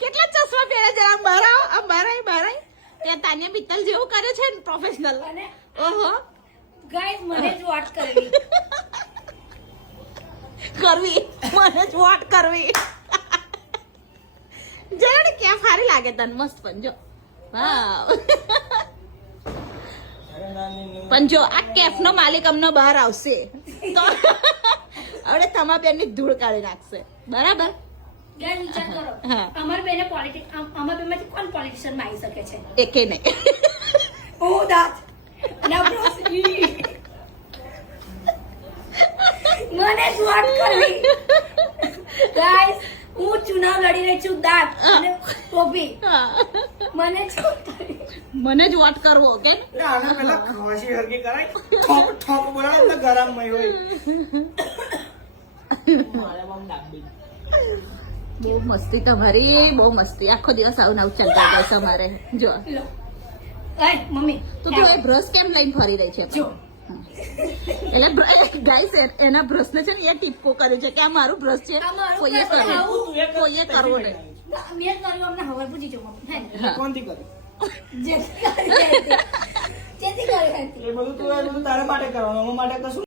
કેટલા ચશ્મા પહેરે જરા બહાર આવો બહાર તે તાનિયા મિત્તલ જેવું કરે છે ને પ્રોફેશનલ. ઓહો ગાઈસ મને જ વોટ કરવી મને જ વોટ કરવી. જણ ક્યાં સારી લાગે તને મસ્ત પણ જો વાવ. પણ જો આ કેફ નો માલિક અમને બહાર આવશે તો હવે તમારા બેનની ધૂળ કાઢી નાખશે બરાબર. ગાઈસ વિચાર કરો હા. અમાર બેને પોલિટિક્સ અમાર બેમાંથી કોણ પોલિટિશિયન માં આવી શકે છે? એકે નહીં. ઓ દાત ના બ્રોસ મને જ વોટ કરવી. ગાઈસ હું ચુનાવ લડી રહી છું દાત અને ટોપી. મને જ વોટ કરવી. મને જ વોટ કરવો કે આના પેલા ખવાશી હરકી કરાય ઠોક ઠોક બોલાવે તો ગરમ મય હોય. મારે બમ ડાબી. બહુ મસ્તી તમારી બહુ મસ્તી. આખો દિવસ આવું આવું ચાલતા જાય તમારે. જો લો ગાઈસ મમ્મી તું એ બ્રશ કેમ લઈને ફરી રહી છે? જો એટલે ગાઈસ એના બ્રશ ને છે ને એ ટીપકો કર્યો છે કે આ મારું બ્રશ છે. આ મારું કોઈએ brush છે. કોઈએ કરવો નહીં. મેં કર્યું અમને હવે પૂછી જો મમ્મી હે ને કોણથી કરી જેથી કરી હતી એ બધું તારા માટે કરવાનું, અમારા માટે કશું